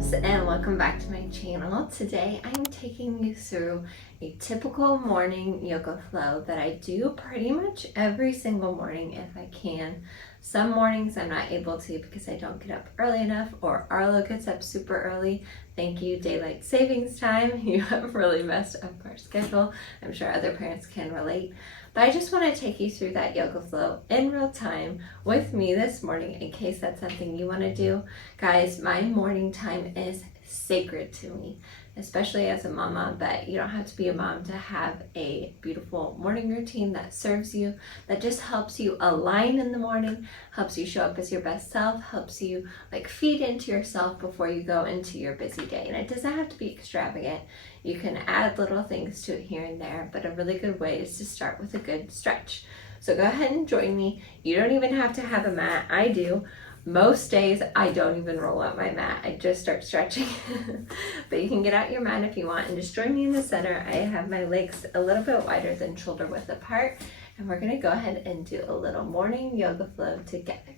loves, and welcome back to my channel. Today I'm taking you through a typical morning yoga flow that I do pretty much every single morning if I can. Some mornings I'm not able to because I don't get up early enough, or Arlo gets up super early. Thank you, daylight savings time. You have really messed up our schedule. I'm sure other parents can relate. But I just want to take you through that yoga flow in real time with me this morning in case that's something you want to do. Guys, my morning time is sacred to me, especially as a mama, but you don't have to be a mom to have a beautiful morning routine that serves you, that just helps you align in the morning, helps you show up as your best self, helps you feed into yourself before you go into your busy day. And it doesn't have to be extravagant. You can add little things to it here and there, but a really good way is to start with a good stretch. So go ahead and join me. You don't even have to have a mat. I do. Most days I don't even roll out my mat. I just start stretching. But you can get out your mat if you want and just join me in the center. I have my legs a little bit wider than shoulder width apart, and we're going to go ahead and do a little morning yoga flow together.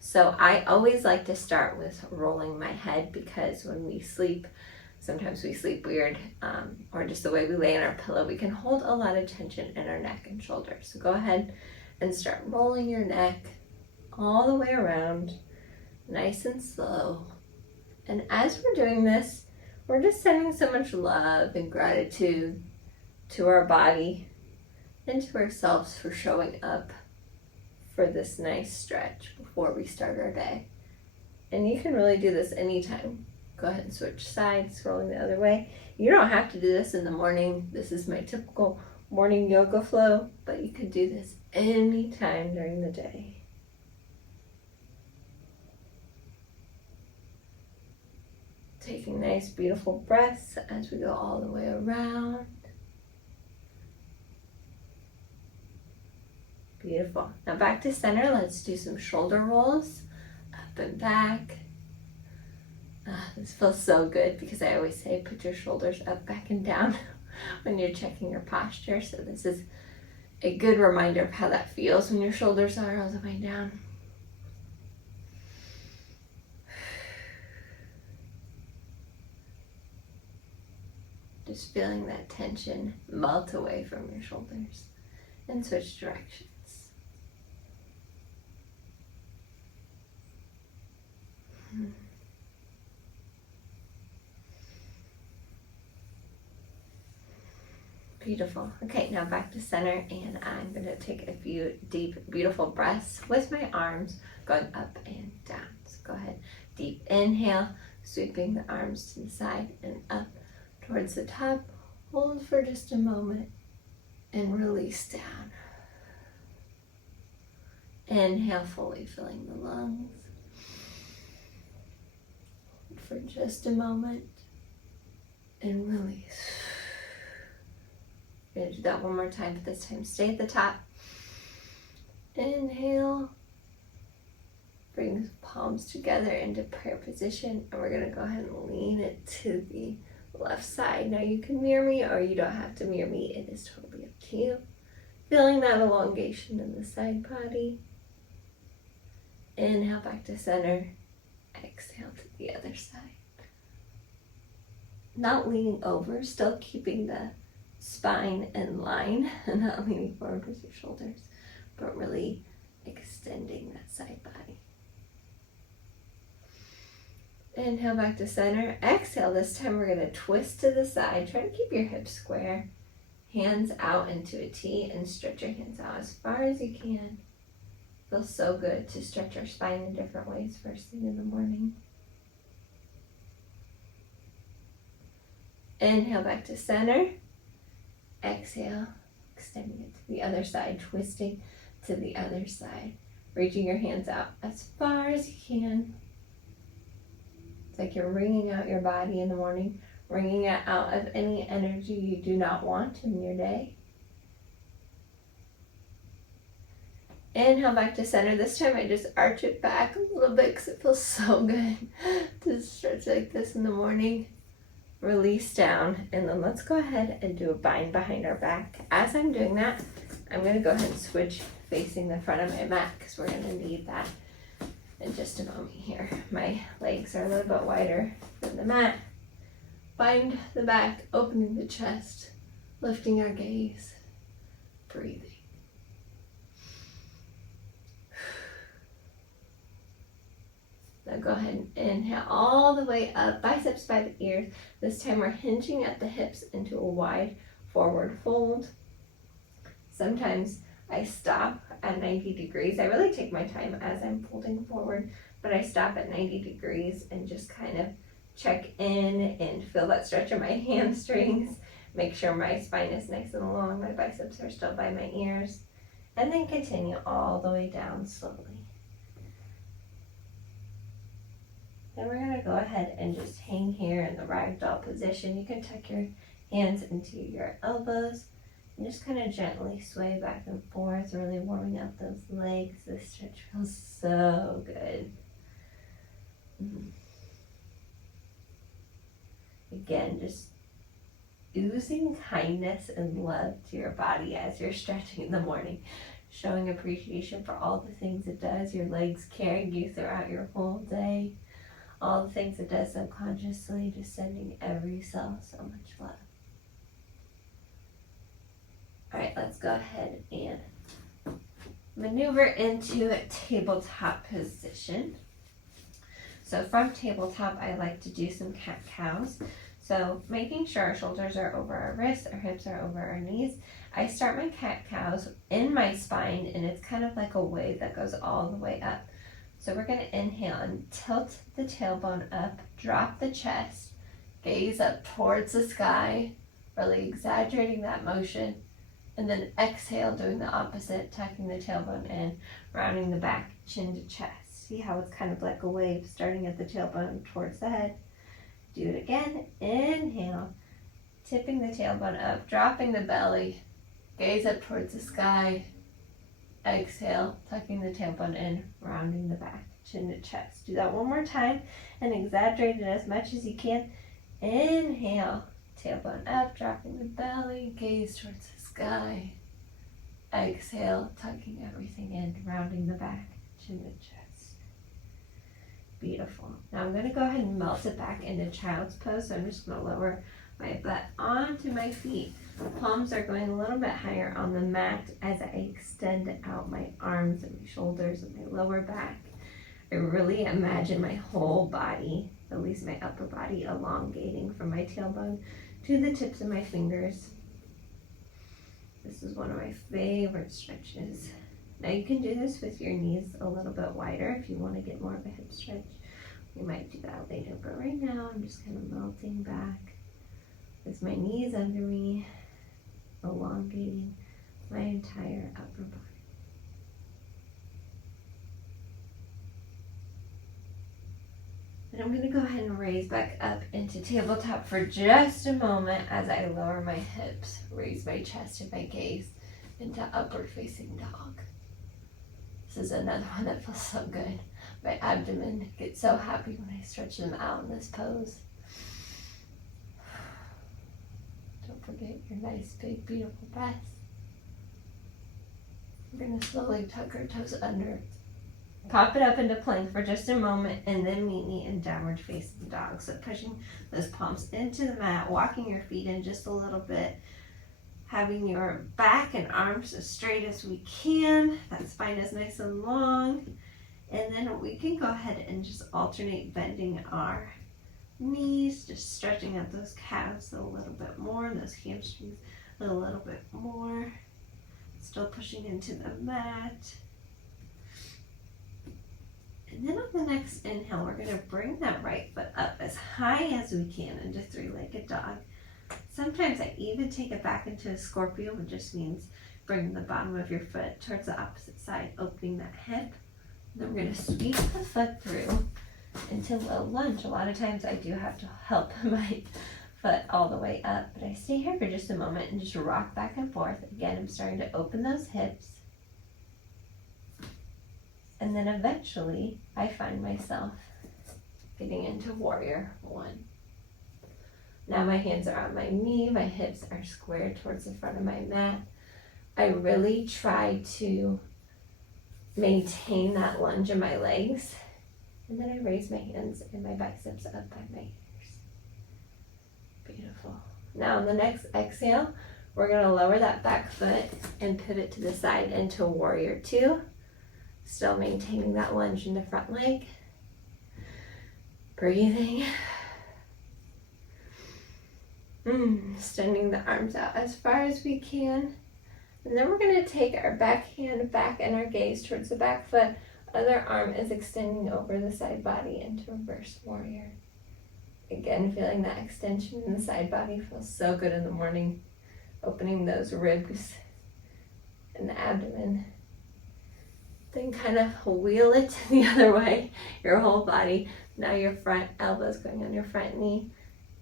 So I always like to start with rolling my head, because when we sleep, sometimes we sleep weird, or just the way we lay on our pillow, we can hold a lot of tension in our neck and shoulders. So go ahead and start rolling your neck all the way around, nice and slow. And as we're doing this, we're just sending so much love and gratitude to our body and to ourselves for showing up for this nice stretch before we start our day. And you can really do this anytime. Go ahead and switch sides, rolling the other way. You don't have to do this in the morning. This is my typical morning yoga flow, but you could do this anytime during the day. Taking nice, beautiful breaths as we go all the way around. Beautiful. Now back to center. Let's do some shoulder rolls, up and back. This feels so good because I always say put your shoulders up, back, and down when you're checking your posture. So this is a good reminder of how that feels when your shoulders are all the way down. Just feeling that tension melt away from your shoulders, and switch directions. Beautiful. Okay, now back to center, and I'm going to take a few deep, beautiful breaths with my arms going up and down. So go ahead, deep inhale, sweeping the arms to the side and up towards the top. Hold for just a moment and release down. Inhale, fully filling the lungs. Hold for just a moment and release. We're going to do that one more time, but this time stay at the top. Inhale. Bring the palms together into prayer position, and we're going to go ahead and lean it to the left side. Now you can mirror me, or you don't have to mirror me. It is totally up to you. Feeling that elongation in the side body. Inhale back to center. Exhale to the other side. Not leaning over, still keeping the spine in line and not leaning forward with your shoulders, but really extending that side body. Inhale back to center. Exhale. This time we're going to twist to the side. Try to keep your hips square. Hands out into a T, and stretch your hands out as far as you can. Feels so good to stretch our spine in different ways first thing in the morning. Inhale back to center. Exhale, extending it to the other side, twisting to the other side. Reaching your hands out as far as you can. It's like you're wringing out your body in the morning, wringing it out of any energy you do not want in your day. Inhale back to center. This time I just arch it back a little bit because it feels so good to stretch like this in the morning. Release down, and then let's go ahead and do a bind behind our back. As I'm doing that, I'm going to go ahead and switch facing the front of my mat because we're going to need that in just a moment here. My legs are a little bit wider than the mat. Find the back, opening the chest, lifting our gaze, breathing. Now go ahead and inhale all the way up, biceps by the ears. This time we're hinging at the hips into a wide forward fold. Sometimes I stop at 90 degrees. I really take my time as I'm folding forward, but I stop at 90 degrees and just kind of check in and feel that stretch in my hamstrings. Make sure my spine is nice and long, my biceps are still by my ears, and then continue all the way down slowly. Then we're gonna go ahead and just hang here in the ragdoll position. You can tuck your hands into your elbows and just kind of gently sway back and forth, really warming up those legs. This stretch feels so good. Again, just oozing kindness and love to your body as you're stretching in the morning, showing appreciation for all the things it does. Your legs carrying you throughout your whole day. All the things it does subconsciously, just sending every cell so much love. All right, let's go ahead and maneuver into a tabletop position. So from tabletop, I like to do some cat-cows. So making sure our shoulders are over our wrists, our hips are over our knees. I start my cat-cows in my spine, and it's kind of like a wave that goes all the way up. So we're going to inhale and tilt the tailbone up, drop the chest, gaze up towards the sky, really exaggerating that motion, and then exhale, doing the opposite, tucking the tailbone in, rounding the back, chin to chest. See how it's kind of like a wave starting at the tailbone towards the head. Do it again. Inhale, tipping the tailbone up, dropping the belly, gaze up towards the sky. Exhale, tucking the tailbone in, rounding the back, chin to chest. Do that one more time and exaggerate it as much as you can. Inhale, tailbone up, dropping the belly, gaze towards the sky. Exhale, tucking everything in, rounding the back, chin to chest. Beautiful. Now I'm going to go ahead and melt it back into child's pose. So I'm just going to lower my butt onto my feet. Palms are going a little bit higher on the mat as I extend out my arms and my shoulders and my lower back. I really imagine my whole body, at least my upper body, elongating from my tailbone to the tips of my fingers. This is one of my favorite stretches. Now you can do this with your knees a little bit wider if you want to get more of a hip stretch. You might do that later, but right now I'm just kind of melting back with my knees under me, elongating my entire upper body. And I'm going to go ahead and raise back up into tabletop for just a moment as I lower my hips, raise my chest and my gaze into upward facing dog. This is another one that feels so good. My abdomen gets so happy when I stretch them out in this pose. Don't forget your nice, big, beautiful breath. We're going to slowly tuck our toes under. Pop it up into plank for just a moment and then meet me in downward facing dog. So pushing those palms into the mat, walking your feet in just a little bit, having your back and arms as straight as we can. That spine is nice and long. And then we can go ahead and just alternate bending our knees, just stretching out those calves a little bit more, those hamstrings a little bit more. Still pushing into the mat. And then on the next inhale, we're going to bring that right foot up as high as we can into three-legged dog. Sometimes I even take it back into a scorpio, which just means bring the bottom of your foot towards the opposite side, opening that hip. And then we're going to sweep the foot through into low lunge. A lot of times I do have to help my foot all the way up, but I stay here for just a moment and just rock back and forth. Again, I'm starting to open those hips. And then eventually I find myself getting into warrior one. Now my hands are on my knee, my hips are squared towards the front of my mat. I really try to maintain that lunge in my legs And then I raise my hands and my biceps up by my ears. Beautiful. Now on the next exhale, we're going to lower that back foot and pivot to the side into warrior two. Still maintaining that lunge in the front leg. Breathing. Extending the arms out as far as we can. And then we're going to take our back hand back and our gaze towards the back foot. Other arm is extending over the side body into reverse warrior. Again, feeling that extension in the side body feels so good in the morning. Opening those ribs and the abdomen. Then kind of wheel it the other way, your whole body. Now your front elbow's going on your front knee.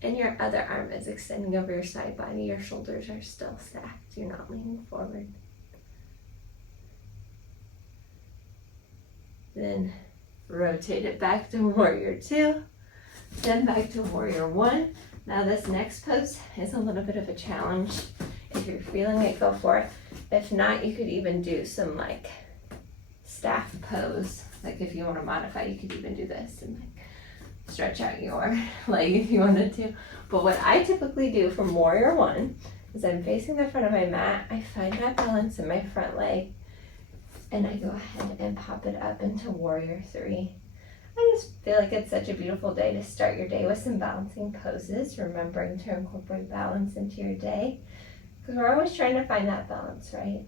And your other arm is extending over your side body. Your shoulders are still stacked. You're not leaning forward. Then rotate it back to warrior two. Then back to warrior one. Now this next pose is a little bit of a challenge. If you're feeling it, go for it. If not, you could even do some like staff pose. Like if you want to modify, you could even do this and like stretch out your leg if you wanted to. But what I typically do from warrior one is I'm facing the front of my mat. I find that balance in my front leg and I go ahead and pop it up into warrior three. I just feel like it's such a beautiful day to start your day with some balancing poses, remembering to incorporate balance into your day because we're always trying to find that balance, right?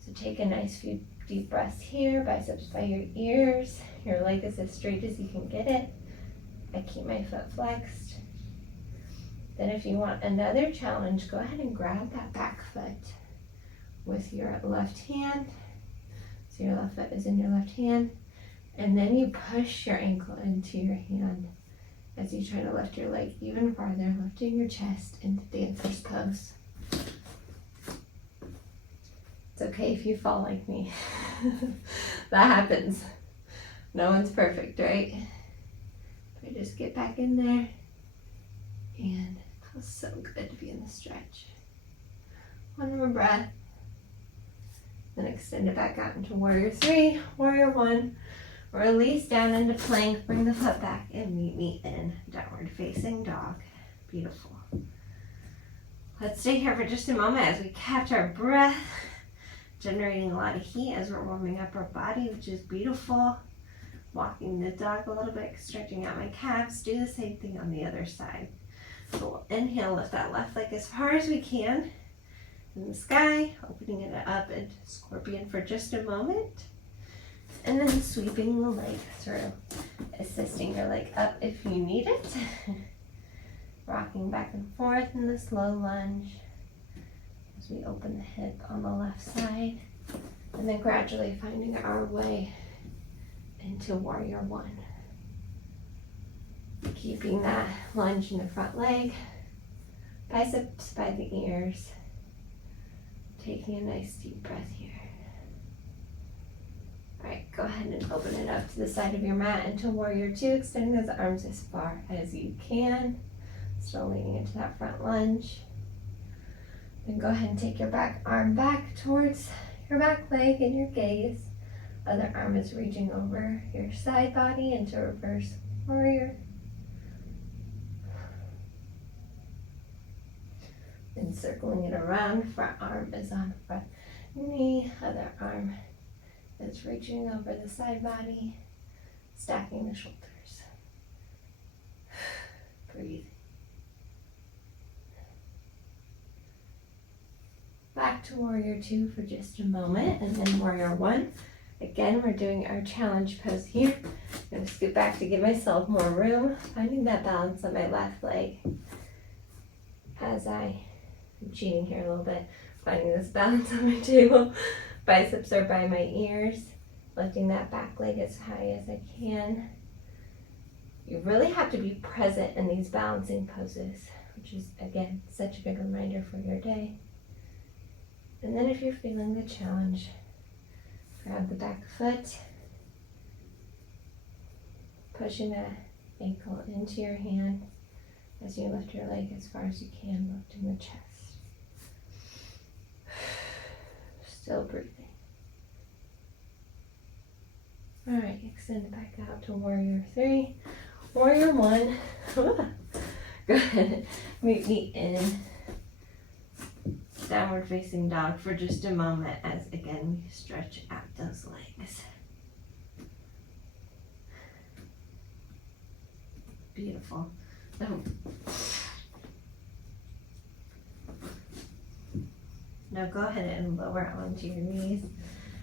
So take a nice few deep breaths here, biceps by your ears. Your leg is as straight as you can get it. I keep my foot flexed. Then if you want another challenge, go ahead and grab that back foot with your left hand. So your left foot is in your left hand. And then you push your ankle into your hand as you try to lift your leg even farther, lifting your chest into dancer's pose. It's okay if you fall like me. That happens. No one's perfect, right? But just get back in there. And it feels so good to be in the stretch. One more breath. Then extend it back out into warrior three, warrior one. Release down into plank. Bring the foot back and meet me in downward facing dog. Beautiful. Let's stay here for just a moment as we catch our breath. Generating a lot of heat as we're warming up our body, which is beautiful. Walking the dog a little bit, stretching out my calves. Do the same thing on the other side. So we'll inhale, lift that left leg as far as we can in the sky, opening it up into scorpion for just a moment. And then sweeping the leg through, assisting your leg up if you need it. Rocking back and forth in the slow lunge as we open the hip on the left side. And then gradually finding our way into warrior one. Keeping that lunge in the front leg, biceps by the ears. Taking a nice deep breath here. All right, go ahead and open it up to the side of your mat into warrior two, extending those arms as far as you can. Still leaning into that front lunge. Then go ahead and take your back arm back towards your back leg and your gaze. Other arm is reaching over your side body into reverse warrior. Then circling it around, front arm is on front knee, other arm is reaching over the side body, stacking the shoulders. Breathe. Back to warrior two for just a moment, and then warrior one. Again, we're doing our challenge pose here. I'm going to scoot back to give myself more room, finding that balance on my left leg as I'm cheating here a little bit, finding this balance on my table. Biceps are by my ears, lifting that back leg as high as I can. You really have to be present in these balancing poses, which is, again, such a good reminder for your day. And then if you're feeling the challenge, grab the back foot, pushing that ankle into your hand as you lift your leg as far as you can, lifting the chest. Still breathing. All right, extend back out to warrior 3, warrior 1. Go ahead, meet me in downward facing dog for just a moment as again we stretch out those legs. Beautiful. Now go ahead and lower onto your knees.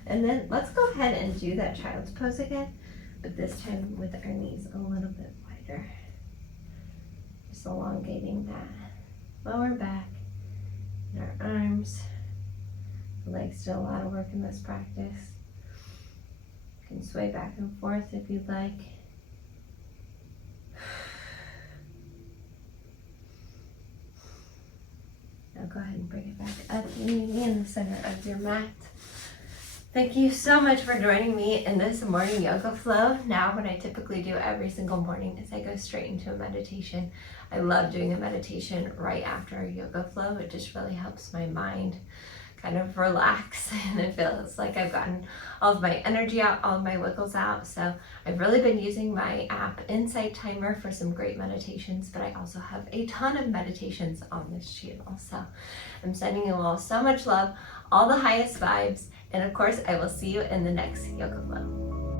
And then let's go ahead and do that child's pose again, but this time with our knees a little bit wider. Just elongating that lower back and our arms. The legs do a lot of work in this practice. You can sway back and forth if you'd like. Now go ahead and bring it back up, meeting me in the center of your mat. Thank you so much for joining me in this morning yoga flow. Now what I typically do every single morning is I go straight into a meditation. I love doing a meditation right after a yoga flow. It just really helps my mind kind of relax, and it feels like I've gotten all of my energy out, all of my wiggles out. So I've really been using my app Insight Timer for some great meditations, but I also have a ton of meditations on this channel. So I'm sending you all so much love, all the highest vibes, and of course I will see you in the next yoga flow.